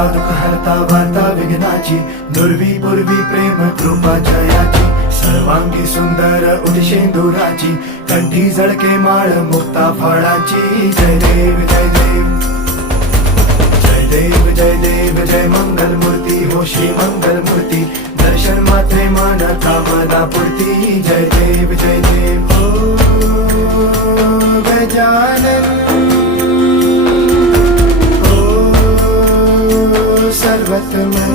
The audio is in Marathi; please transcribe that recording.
हरता दुःख हरता वार्ता विघ्नाची, दुर्वी पूर्वी प्रेम कृपा जयाची, सर्वांगी सुंदर उदिशेंदुराची, कंठी झळके माळ मुक्ता फळाची. जय देव जय देव जय देव जय देव जय मंगल मूर्ती हो श्री मंगल मूर्ती, दर्शन मात्रे मन कामना पूर्ती. जय देव जय देव हो गजानन हो सर्वतमन.